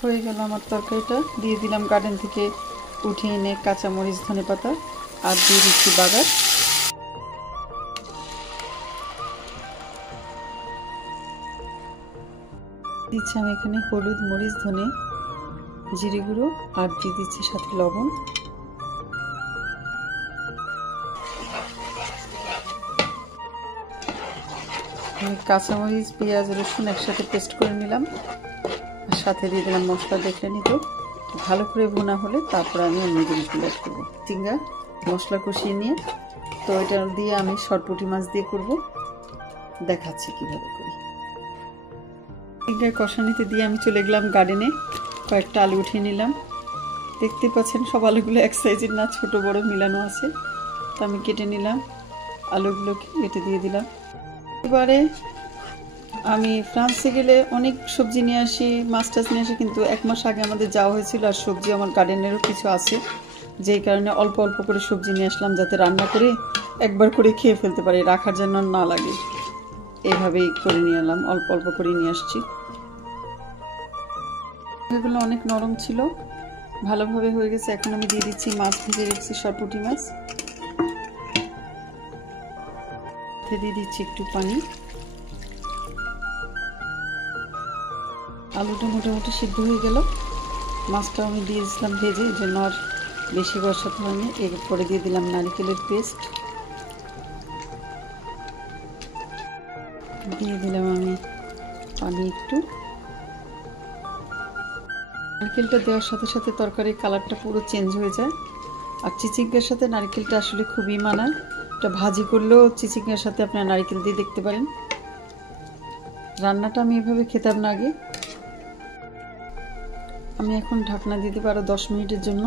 হয়ে গেল আমার তরকারিটা। দিয়ে দিলাম গার্ডেন থেকে উঠে এনে কাঁচামরিচ, ধনেপাতা আর দিয়ে দিচ্ছি বাগার। দিচ্ছি আমি এখানে হলুদ, মরিচ, ধনে, জিরে গুঁড়ো আর দিয়ে দিচ্ছি সাথে লবণ। আমি কাঁচামরিচ, পেঁয়াজ, রসুন একসাথে পেস্ট করে নিলাম আর সাথে দিয়ে দিলাম মশলা। দেখে নিত ভালো করে ভুনা হলে তারপর আমি অন্য জিনিসগুলো অ্যাড করবো। চিংড়া মশলা কষিয়ে নিয়ে তো এটা দিয়ে আমি সরপুঁটি মাছ দিয়ে করব, দেখাচ্ছি কিভাবে করি। চিংড়া কষানিতে দিয়ে আমি চলে গেলাম গার্ডেনে, কয়েকটা আলু উঠিয়ে নিলাম। দেখতে পাচ্ছেন সব আলুগুলো এক সাইজের না, ছোট বড় মিলানো আছে। তো আমি কেটে নিলাম, আলুগুলোকে কেটে দিয়ে দিলাম। এবারে আমি ফ্রান্সে গেলে অনেক সবজি নিয়ে আসি, মাছ টাছ নিয়ে আসি, কিন্তু 1 মাস আগে আমাদের যাওয়া হয়েছিল আর সবজি আমার গার্ডেনেরও কিছু আছে, যেই কারণে অল্প অল্প করে সবজি নিয়ে আসলাম যাতে রান্না করে একবার করে খেয়ে ফেলতে পারি, রাখার জন্য না লাগে। এইভাবেই করে নিয়ে এলাম, অল্প অল্প করে নিয়ে আসছি। এগুলো অনেক নরম ছিল, ভালোভাবে হয়ে গেছে। এখন আমি দিয়ে দিচ্ছি মাছ ভেজে রেখেছি, সরপুঁটি মাছ। দিয়ে দিচ্ছি একটু পানি। আলুটা মোটামুটি সিদ্ধ হয়ে গেল, মাছটাও আমি দিয়ে দিয়েছিলাম ভেজে, এই জন্য আর বেশি বসাতে হয়নি। এরপরে দিয়ে দিলাম নারকেলের পেস্ট, দিয়ে দিলাম আমি পানি একটু। নারকেলটা দেওয়ার সাথে সাথে তরকারির কালারটা পুরো চেঞ্জ হয়ে যায়। আর চিচিঙ্গার সাথে নারকেলটা আসলে খুবই মানায়। এটা ভাজি করলেও চিচিঙ্গার সাথে আপনারা নারকেল দিয়ে দেখতে পারেন। রান্নাটা আমি এভাবে খেতাম না আগে। আমি এখন ঢাকনা দিয়ে দেবো আরো 10 মিনিটের জন্য।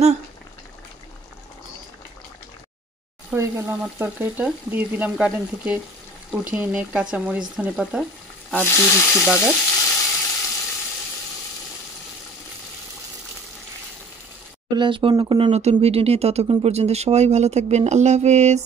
না, হয়ে গেল আমার তরকারিটা। দিয়ে দিলাম গার্ডেন থেকে উঠে এনে কাঁচামরিচ, ধনেপাতা আর দিয়ে দিচ্ছি বাগার। চলে আসবো অন্য কোনো নতুন ভিডিও নিয়ে। ততক্ষণ পর্যন্ত সবাই ভালো থাকবেন। আল্লাহ হাফেজ।